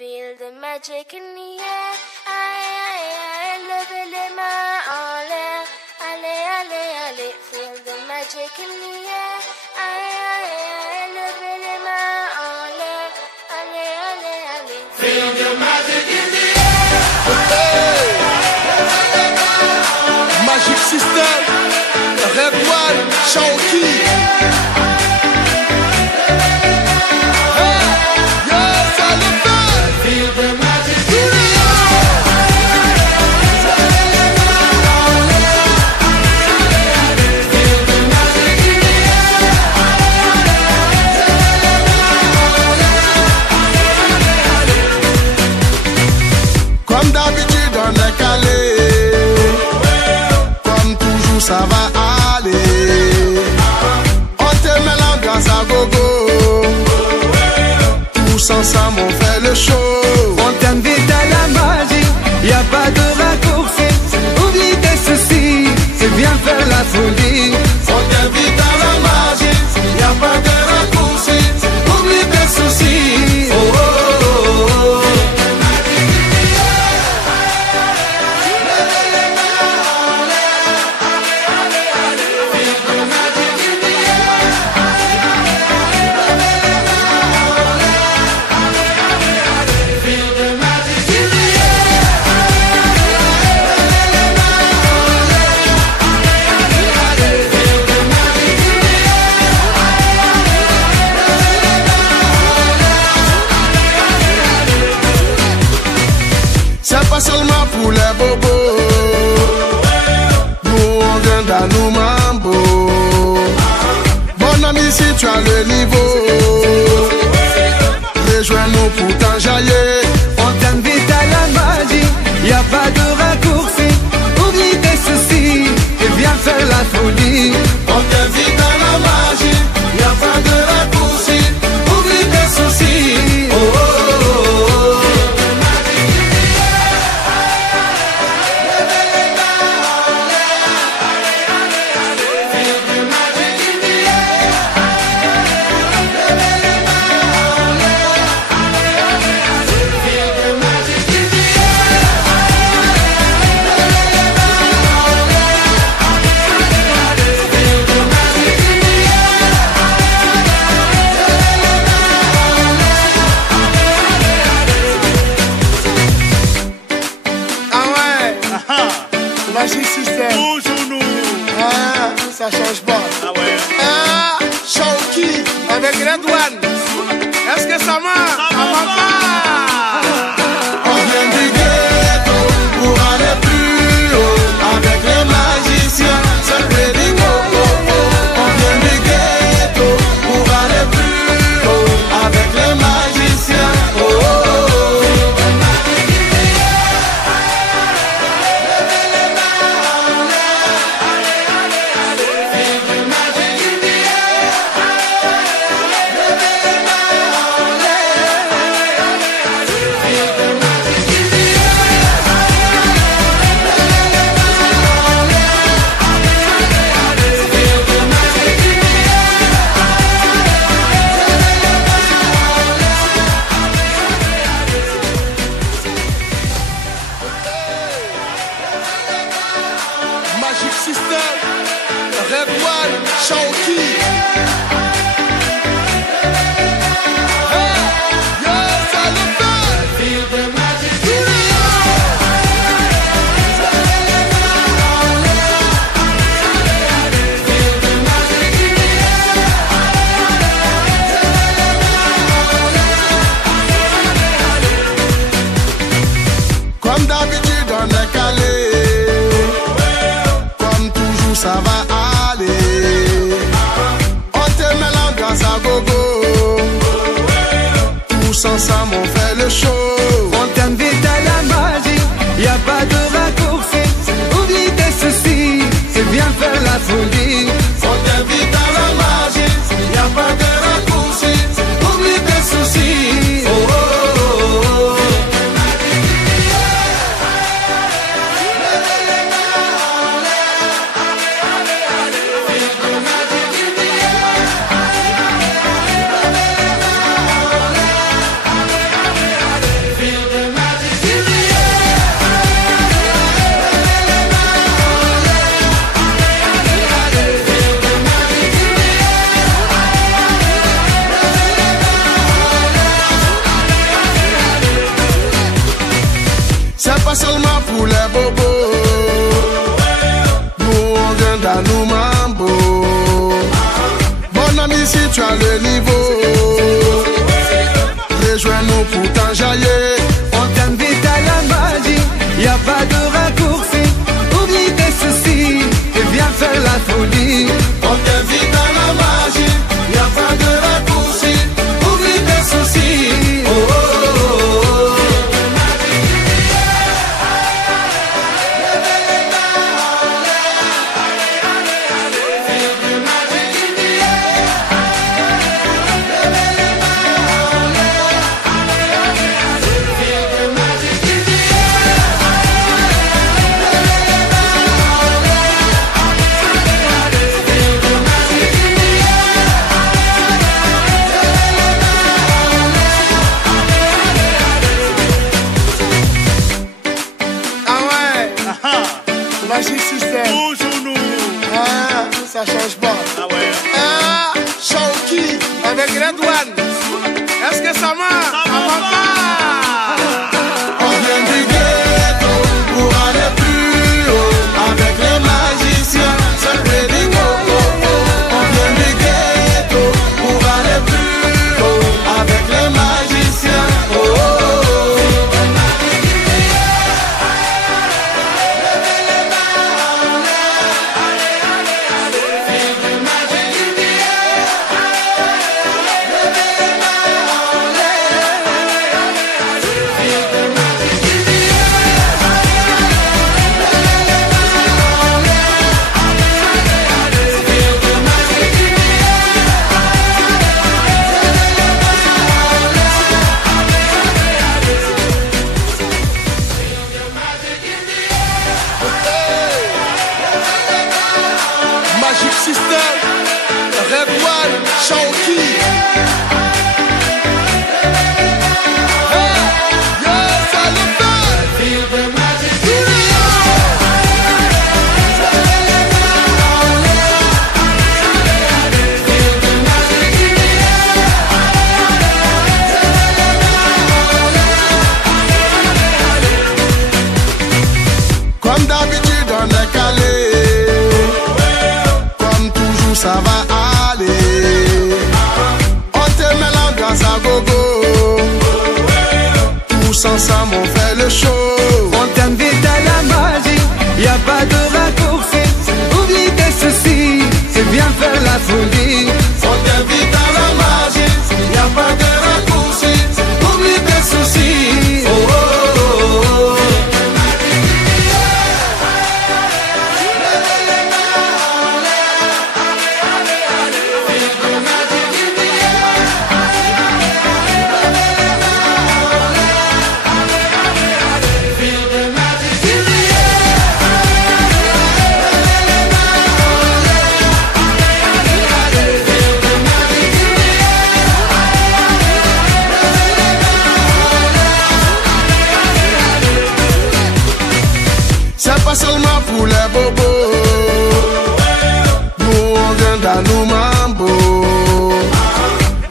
Feel the magic in the air, aïe aïe aïe, levez les mains en l'air, allez allez allez. Feel the magic in the air, aïe aïe aïe, levez les mains en l'air, allez allez allez. Feel the magic in the air. Magic System, Red One, Shaoki. Comme d'habitude on est calé, comme toujours ça va aller. On te met l'ambiance à gogo, tous ensemble on fait le show. On t'invite à la magie, y a pas de raccourci. Oublie tes soucis, c'est bien faire la folie. On t'invite à la magie, y a pas de raccourci. Oublie tes soucis. Oh, oh, oh, oh. C'est pas seulement pour les bobos, nous on vient d'Anou Mambo. Mon ami, si tu as le niveau, rejoins-nous pour t'enjailler. On t'invite à la magie, y a pas de raccourci. Oublie tes soucis, et viens faire la folie. On t'invite à la magie, y a pas de raccourci. Oublie tes soucis. Oh, oh, oh, oh. Magic System. Toujours nous. Ah, ça change pas. Ah ouais. Ah, Shaoki avec Red One. Est-ce que ça marche? Ça va pas. On vient du ghetto pour aller plus haut. Avec les magiciens, c'est près du coco. On vient du ghetto pour aller plus haut. Avec les magiciens. Oh, oh, oh. Magic System, Red One, Shaoki. Hey, yo, ça le fait. Feel the magic in the air. Comme d'habitude on est calé, ça va aller. On te met l'ambiance à gogo, tous ensemble on fait le show. On t'invite à la magie, y a pas de raccourci. Oublie tes soucis, c'est bien faire la folie. On t'invite à la magie, y a pas de raccourci. Oublie tes soucis. Oh, oh, oh, oh. pas seulement pour les bobos. Nous on vient d'Anou Mambo. Mon ami, si tu as le niveau, rejoins-nous pour t'enjailler. On t'invite à la magie, y a pas de raccourci. Oublie tes soucis et viens faire la folie. On t'invite à la magie, y a pas de raccourci. Oublie tes soucis. Oh, oh, oh, oh. Magic System. Toujours nous. Ah, ça change pas. Ah ouais. Ah, Shawky avec Red One. Est-ce que ça marche? Ça va pas. On vient du ghetto pour aller plus haut. Avec les magiciens, ça fait des go-go. On vient du ghetto pour aller plus haut. Avec les magiciens. Oh, oh, oh. Magic System. Red One. Shawky. Hey, yo, ça le fait. Comme d'habitude, on est calé. Comme toujours, ça va aller. On te met l'ambiance à gogo. Tous ensemble, on fait le show. On t'invite à la magie, y a pas de raccourci. Oublie tes soucis et viens faire la folie. On t'invite à la magie, y a pas de raccourci. Oublie tes soucis. Oh, oh, oh, oh. C'est pas seulement pour les bobos. Nous on vient d'Anou Mambo.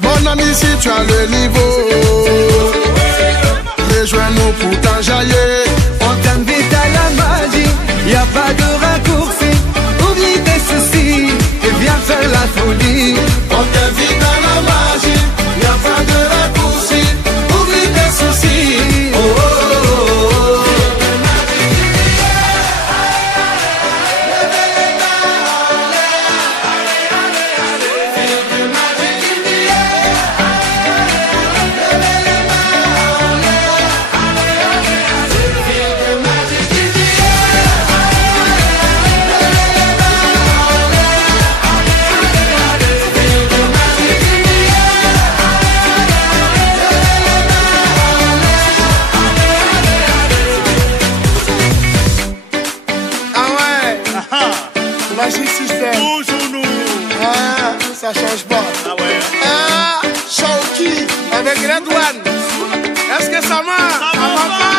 Mon ami, si tu as le niveau, rejoins-nous pour t'enjailler. On t'invite à la magie, y a pas de raccourci. Oublie tes soucis et viens faire la folie. On t'invite à la magie, y a pas de raccourci. Oublie tes soucis. Oh, oh, oh, oh. Magic System. Toujours nous. Ah, ça change pas. Ah ouais. Ah, Shawky avec Red One. Est-ce que ça marche? Ça va pas.